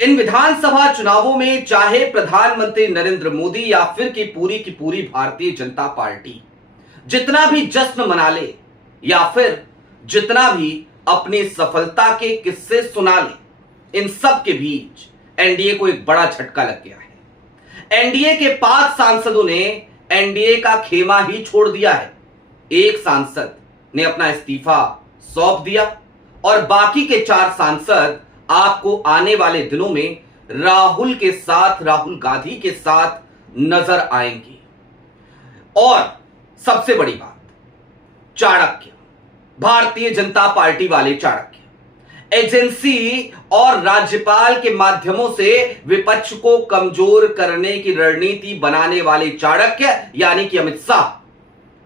इन विधानसभा चुनावों में चाहे प्रधानमंत्री नरेंद्र मोदी या फिर की पूरी भारतीय जनता पार्टी जितना भी जश्न मना ले या फिर जितना भी अपनी सफलता के किस्से सुना ले, इन सब के बीच एनडीए को एक बड़ा झटका लग गया है। एनडीए के 5 सांसदों ने एनडीए का खेमा ही छोड़ दिया है। एक सांसद ने अपना इस्तीफा सौंप दिया और बाकी के 4 सांसद आपको आने वाले दिनों में राहुल गांधी के साथ नजर आएंगे। और सबसे बड़ी बात, चाणक्य, भारतीय जनता पार्टी वाले चाणक्य एजेंसी और राज्यपाल के माध्यमों से विपक्ष को कमजोर करने की रणनीति बनाने वाले चाणक्य यानी कि अमित शाह,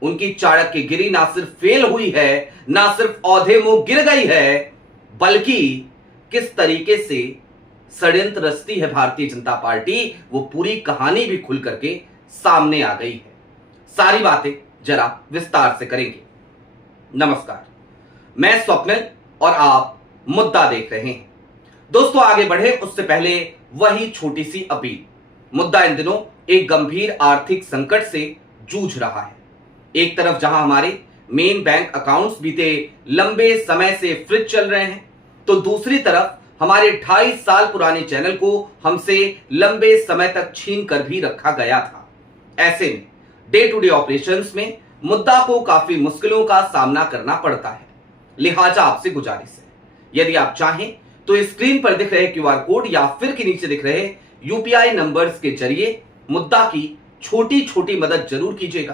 उनकी चाणक्यगिरी ना सिर्फ फेल हुई है, ना सिर्फ औंधे मुंह गिर गई है, बल्कि किस तरीके से षड्यंत्र रचती है भारतीय जनता पार्टी, वो पूरी कहानी भी खुल करके सामने आ गई है। सारी बातें जरा विस्तार से करेंगे। नमस्कार, मैं स्वप्निल और आप मुद्दा देख रहे हैं। दोस्तों, आगे बढ़े उससे पहले वही छोटी सी अपील। मुद्दा इन दिनों एक गंभीर आर्थिक संकट से जूझ रहा है। एक तरफ जहां हमारे मेन बैंक अकाउंट्स बीते लंबे समय से फ्रीज चल रहे हैं, तो दूसरी तरफ हमारे 28 साल पुराने चैनल को हमसे लंबे समय तक छीन कर भी रखा गया था। ऐसे में डे टू डे ऑपरेशंस में मुद्दा को काफी मुश्किलों का सामना करना पड़ता है। लिहाजा आपसे गुजारिश है, यदि आप चाहें तो स्क्रीन पर दिख रहे क्यूआर कोड या फिर के नीचे दिख रहे यूपीआई नंबर्स के जरिए मुद्दा की छोटी छोटी मदद जरूर कीजिएगा,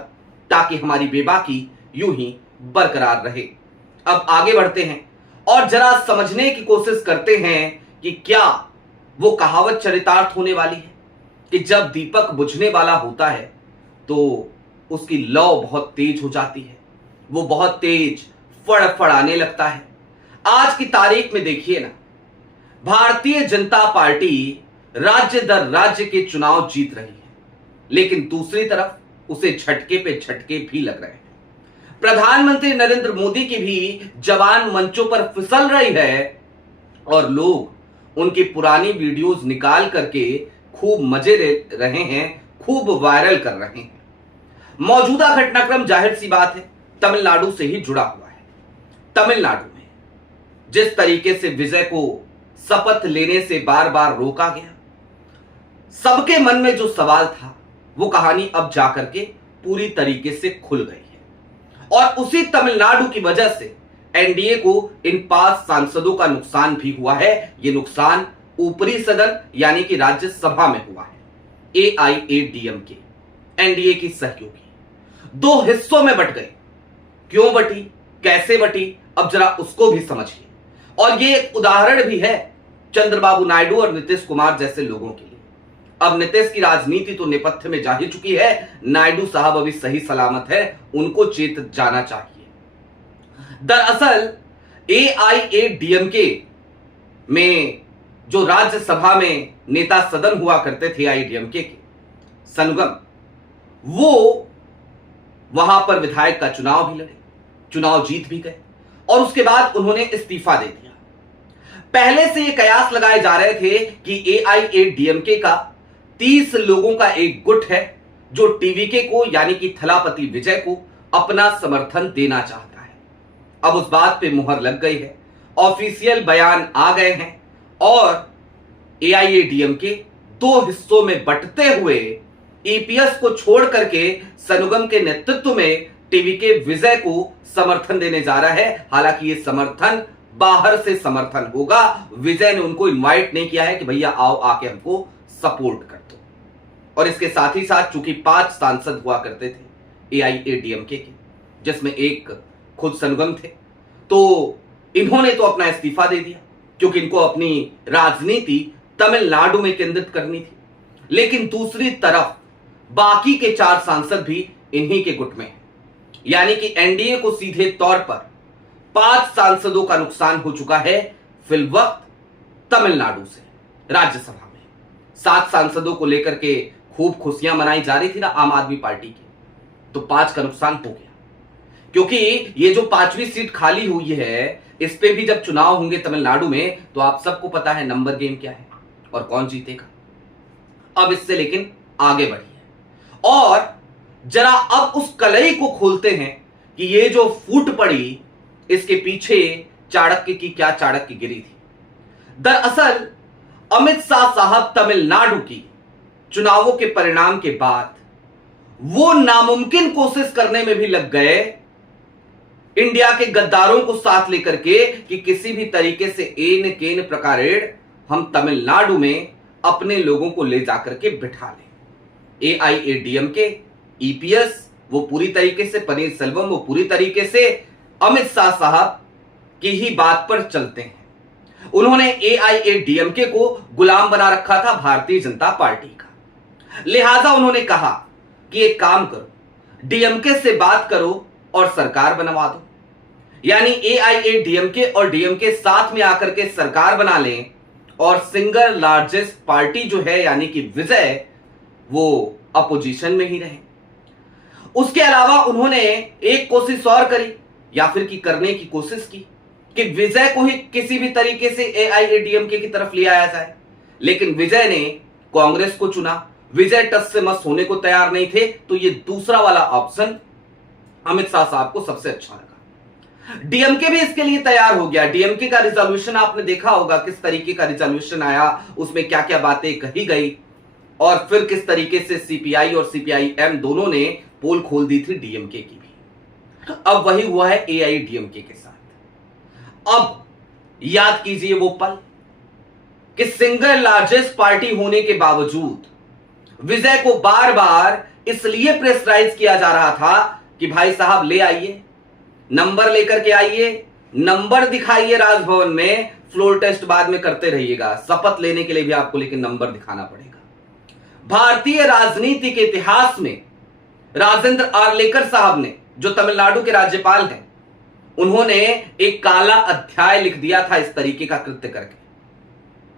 ताकि हमारी बेबाकी यूं ही बरकरार रहे। अब आगे बढ़ते हैं और जरा समझने की कोशिश करते हैं कि क्या वो कहावत चरितार्थ होने वाली है कि जब दीपक बुझने वाला होता है तो उसकी लौ बहुत तेज हो जाती है, वो बहुत तेज फड़फड़ाने लगता है। आज की तारीख में देखिए ना, भारतीय जनता पार्टी राज्य दर राज्य के चुनाव जीत रही है, लेकिन दूसरी तरफ उसे झटके पे झटके भी लग रहे हैं। प्रधानमंत्री नरेंद्र मोदी की भी जबान मंचों पर फिसल रही है और लोग उनकी पुरानी वीडियोस निकाल करके खूब मजे ले रहे हैं, खूब वायरल कर रहे हैं। मौजूदा घटनाक्रम जाहिर सी बात है तमिलनाडु से ही जुड़ा हुआ है। तमिलनाडु में जिस तरीके से विजय को शपथ लेने से बार बार रोका गया, सबके मन में जो सवाल था वो कहानी अब जाकर के पूरी तरीके से खुल गई है। और उसी तमिलनाडु की वजह से एनडीए को इन 5 सांसदों का नुकसान भी हुआ है। ये नुकसान ऊपरी सदन यानी कि राज्यसभा में हुआ है। एआईएडीएमके एनडीए की सहयोगी 2 हिस्सों में बट गई। क्यों बटी, कैसे बटी, अब जरा उसको भी समझिए। और ये एक उदाहरण भी है चंद्रबाबू नायडू और नीतीश कुमार जैसे लोगों के लिए। अब नीतीश की राजनीति तो नेपथ्य में जा ही चुकी है, नायडू साहब अभी सही सलामत है, उनको चेत जाना चाहिए। दरअसल एआईएडीएमके में जो राज्यसभा में नेता सदन हुआ करते थे एआईएडीएमके के, सनुगम, वो वहां पर विधायक का चुनाव भी लड़े, चुनाव जीत भी गए और उसके बाद उन्होंने इस्तीफा दे दिया। पहले से ये कयास लगाए जा रहे थे कि एआईएडीएमके का 30 लोगों का एक गुट है जो टीवीके को यानी कि थलापति विजय को अपना समर्थन देना चाहता है। अब उस बात पे मुहर लग गई है, ऑफिशियल बयान आ गए हैं और एआईएडीएमके 2 हिस्सों में बंटते हुए ईपीएस को छोड़ करके सनुगम के नेतृत्व में टीवीके विजय को समर्थन देने जा रहा है। हालांकि ये समर्थन बाहर से समर्थन होगा, विजय ने उनको इनवाइट नहीं किया है कि भैया आओ आके हमको सपोर्ट कर दो। और इसके साथ ही साथ चूंकि 5 सांसद हुआ करते थे एआईएडीएमके के, जिसमें एक खुद सनुगम थे, तो इन्होंने तो अपना इस्तीफा दे दिया क्योंकि इनको अपनी राजनीति तमिलनाडु में केंद्रित करनी थी। लेकिन दूसरी तरफ बाकी के 4 सांसद भी इन्हीं के गुट में हैं, यानी कि एनडीए को सीधे तौर पर 5 सांसदों का नुकसान हो चुका है फिलवक्त तमिलनाडु से। राज्यसभा में 7 सांसदों को लेकर के खूब खुशियां मनाई जा रही थी ना आम आदमी पार्टी की, तो 5 का नुकसान हो गया। क्योंकि ये जो 5वीं सीट खाली हुई है, इस पे भी जब चुनाव होंगे तमिलनाडु में, तो आप सबको पता है नंबर गेम क्या है। और कौन जीतेगा। अब इससे लेकिन आगे बढ़िए और जरा अब उस कलई को खोलते हैं कि ये जो फूट पड़ी इसके पीछे चाणक्य की क्या चाणक्यगिरी थी। दरअसल अमित शाह साहब तमिलनाडु की चुनावों के परिणाम के बाद वो नामुमकिन कोशिश करने में भी लग गए इंडिया के गद्दारों को साथ लेकर के कि किसी भी तरीके से एन केन प्रकारेण हम तमिलनाडु में अपने लोगों को ले जाकर के बिठा लें। एआईएडीएमके, ईपीएस वो पूरी तरीके से, पनीर सेल्वम वो पूरी तरीके से अमित शाह साहब की ही बात पर चलते हैं। उन्होंने एआईएडीएमके को गुलाम बना रखा था भारतीय जनता पार्टी का। लिहाजा उन्होंने कहा कि एक काम करो, डीएमके से बात करो और सरकार बनवा दो, यानी एआईएडीएमके और डीएमके साथ में आकर के सरकार बना लें और सिंगल लार्जेस्ट पार्टी जो है यानी कि विजय वो अपोजिशन में ही रहे। उसके अलावा उन्होंने एक कोशिश और करी या फिर की करने की कोशिश की कि विजय को ही किसी भी तरीके से एआईएडीएमके की तरफ ले आया जाए, लेकिन विजय ने कांग्रेस को चुना। विजय टस से मस होने को तैयार नहीं थे, तो ये दूसरा वाला ऑप्शन अमित शाह साहब को सबसे अच्छा लगा। डीएमके भी इसके लिए तैयार हो गया। डीएमके का रिजोल्यूशन आपने देखा होगा, किस तरीके का रिजोल्यूशन आया, उसमें क्या क्या बातें कही गई और फिर किस तरीके से सीपीआई और सीपीआईएम दोनों ने पोल खोल दी थी डीएमके की भी। अब वही हुआ है एआईडीएमके के साथ। अब याद कीजिए वो पल कि सिंगल लार्जेस्ट पार्टी होने के बावजूद विजय को बार बार इसलिए प्रेशराइज किया जा रहा था कि भाई साहब ले आइए, नंबर लेकर के आइए, नंबर दिखाइए राजभवन में, फ्लोर टेस्ट बाद में करते रहिएगा, शपथ लेने के लिए भी आपको लेकिन नंबर दिखाना पड़ेगा। भारतीय राजनीति के इतिहास में राजेंद्र आर्लेकर साहब ने, जो तमिलनाडु के राज्यपाल हैं, उन्होंने एक काला अध्याय लिख दिया था इस तरीके का कृत्य करके।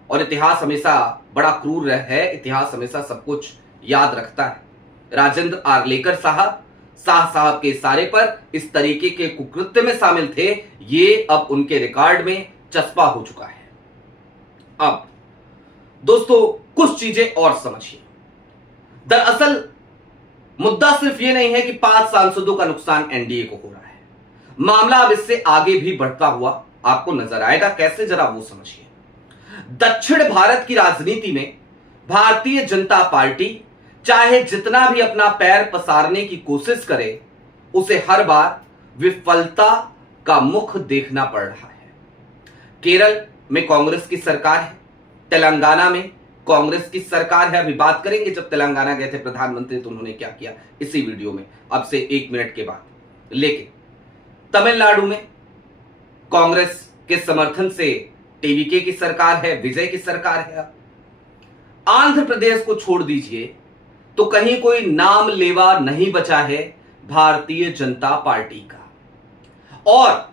और इतिहास हमेशा बड़ा क्रूर है, इतिहास हमेशा सब कुछ याद रखता है। राजेंद्र आर्लेकर साहब शाह साहब के इशारे पर इस तरीके के कुकृत्य में शामिल थे, ये अब उनके रिकॉर्ड में चस्पा हो चुका है। अब दोस्तों कुछ चीजें और समझिए। दरअसल मुद्दा सिर्फ ये नहीं है कि 5 सांसदों का नुकसान एनडीए को हो रहा है, मामला अब इससे आगे भी बढ़ता हुआ आपको नजर आएगा। कैसे, जरा वो समझिए। दक्षिण भारत की राजनीति में भारतीय जनता पार्टी चाहे जितना भी अपना पैर पसारने की कोशिश करे, उसे हर बार विफलता का मुख देखना पड़ रहा है। केरल में कांग्रेस की सरकार है, तेलंगाना में कांग्रेस की सरकार है। अभी बात करेंगे, जब तेलंगाना गए थे प्रधानमंत्री तो उन्होंने क्या किया इसी वीडियो में, अब से 1 मिनट के बाद। लेकिन तमिलनाडु में कांग्रेस के समर्थन से टीवीके की सरकार है, विजय की सरकार है। आंध्र प्रदेश को छोड़ दीजिए तो कहीं कोई नाम लेवा नहीं बचा है भारतीय जनता पार्टी का। और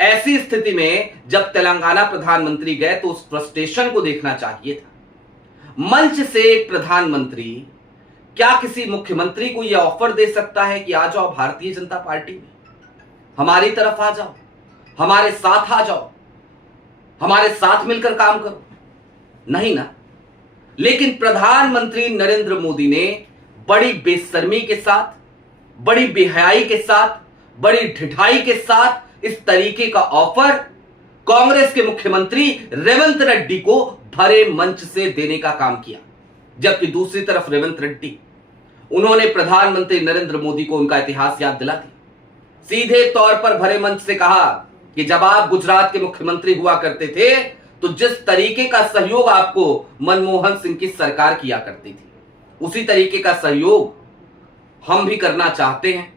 ऐसी स्थिति में जब तेलंगाना प्रधानमंत्री गए तो उस फ्रस्ट्रेशन को देखना चाहिए था। मंच से एक प्रधानमंत्री क्या किसी मुख्यमंत्री को यह ऑफर दे सकता है कि आ जाओ भारतीय जनता पार्टी में, हमारी तरफ आ जाओ, हमारे साथ आ जाओ, हमारे साथ मिलकर काम करो? नहीं ना। लेकिन प्रधानमंत्री नरेंद्र मोदी ने बड़ी बेशर्मी के साथ, बड़ी बेहयाई के साथ, बड़ी ढिठाई के साथ इस तरीके का ऑफर कांग्रेस के मुख्यमंत्री रेवंत रेड्डी को भरे मंच से देने का काम किया। जबकि दूसरी तरफ रेवंत रेड्डी, उन्होंने प्रधानमंत्री नरेंद्र मोदी को उनका इतिहास याद दिला दिया। सीधे तौर पर भरे मंच से कहा कि जब आप गुजरात के मुख्यमंत्री हुआ करते थे तो जिस तरीके का सहयोग आपको मनमोहन सिंह की सरकार किया करती थी, उसी तरीके का सहयोग हम भी करना चाहते हैं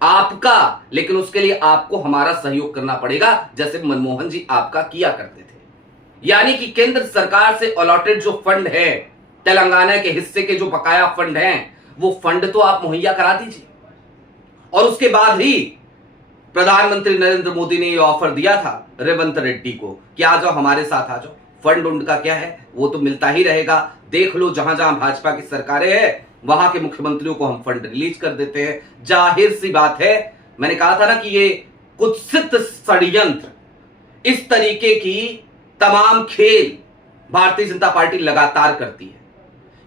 आपका, लेकिन उसके लिए आपको हमारा सहयोग करना पड़ेगा, जैसे मनमोहन जी आपका किया करते थे। यानी कि केंद्र सरकार से अलॉटेड जो फंड है, तेलंगाना के हिस्से के जो बकाया फंड हैं, वो फंड तो आप मुहैया करा दीजिए। और उसके बाद ही प्रधानमंत्री नरेंद्र मोदी ने यह ऑफर दिया था रेवंत रेड्डी को कि आ जाओ, हमारे साथ आ जाओ। फंड उंड का क्या है, वो तो मिलता ही रहेगा। देख लो, जहां जहां भाजपा की सरकारें हैं वहां के मुख्यमंत्रियों को हम फंड रिलीज कर देते हैं। जाहिर सी बात है, मैंने कहा था ना कि ये कुत्सित षड्यंत्र, इस तरीके की तमाम खेल भारतीय जनता पार्टी लगातार करती है।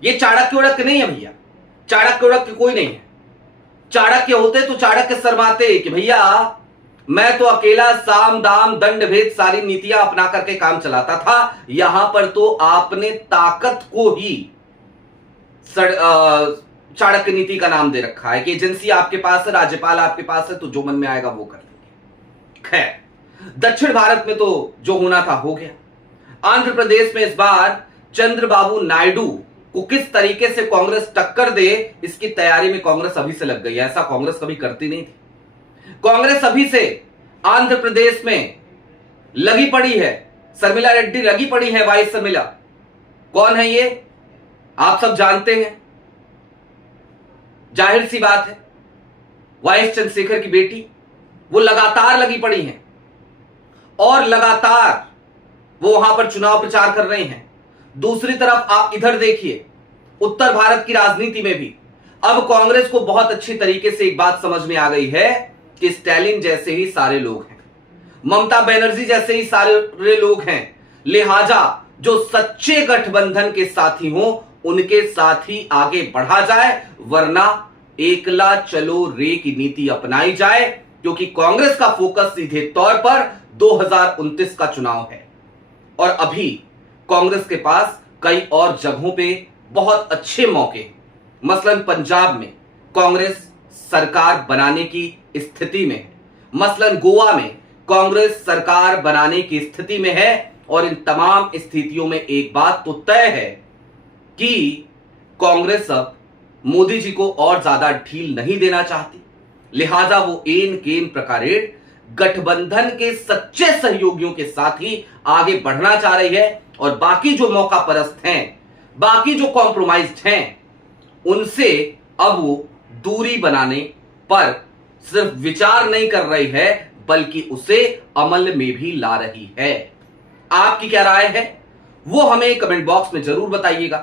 ये चाणक्य उड़क्य नहीं है भैया, चाणक्य उड़क्य कोई नहीं है। चाणक्य होते तो चाणक्य शर्माते कि भैया मैं तो अकेला साम दाम दंड भेद सारी नीतियां अपना करके काम चलाता था। यहां पर तो आपने ताकत को ही चाणक्य नीति का नाम दे रखा है कि एजेंसी आपके पास है, राज्यपाल आपके पास है, तो जो मन में आएगा वो कर लेंगे। खैर, दक्षिण भारत में तो जो होना था हो गया। आंध्र प्रदेश में इस बार चंद्रबाबू नायडू को किस तरीके से कांग्रेस टक्कर दे, इसकी तैयारी में कांग्रेस अभी से लग गई है। ऐसा कांग्रेस कभी करती नहीं थी। कांग्रेस अभी से आंध्र प्रदेश में लगी पड़ी है। शर्मिला रेड्डी लगी पड़ी है, वाइस शर्मिला। कौन है ये? आप सब जानते हैं, जाहिर सी बात है, वाइस चंद्रशेखर की बेटी। वो लगातार लगी पड़ी हैं और लगातार वो वहां पर चुनाव प्रचार कर रहे हैं। दूसरी तरफ आप इधर देखिए, उत्तर भारत की राजनीति में भी अब कांग्रेस को बहुत अच्छी तरीके से एक बात समझ में आ गई है कि स्टैलिन जैसे ही सारे लोग हैं, ममता बनर्जी जैसे ही सारे लोग हैं, लिहाजा जो सच्चे गठबंधन के साथी हों उनके साथ ही आगे बढ़ा जाए, वरना एकला चलो रे की नीति अपनाई जाए, क्योंकि कांग्रेस का फोकस सीधे तौर पर 2029 का चुनाव है। और अभी कांग्रेस के पास कई और जगहों पे बहुत अच्छे मौके, मसलन पंजाब में कांग्रेस सरकार बनाने की स्थिति में है, मसलन गोवा में कांग्रेस सरकार बनाने की स्थिति में है। और इन तमाम स्थितियों में एक बात तो तय है कि कांग्रेस अब मोदी जी को और ज्यादा ढील नहीं देना चाहती, लिहाजा वो एन केन प्रकारे गठबंधन के सच्चे सहयोगियों के साथ ही आगे बढ़ना चाह रही है। और बाकी जो मौका परस्त हैं, बाकी जो कॉम्प्रोमाइज्ड हैं, उनसे अब वो दूरी बनाने पर सिर्फ विचार नहीं कर रही है, बल्कि उसे अमल में भी ला रही है। आपकी क्या राय है वो हमें कमेंट बॉक्स में जरूर बताइएगा।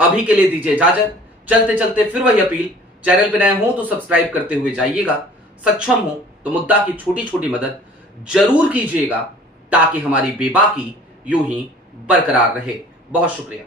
अभी के लिए दीजिए इजाजत। चलते चलते फिर वही अपील, चैनल पे नए हो तो सब्सक्राइब करते हुए जाइएगा, सक्षम हो तो मुद्दा की छोटी छोटी मदद जरूर कीजिएगा, ताकि हमारी बेबाकी यूं ही बरकरार रहे। बहुत शुक्रिया।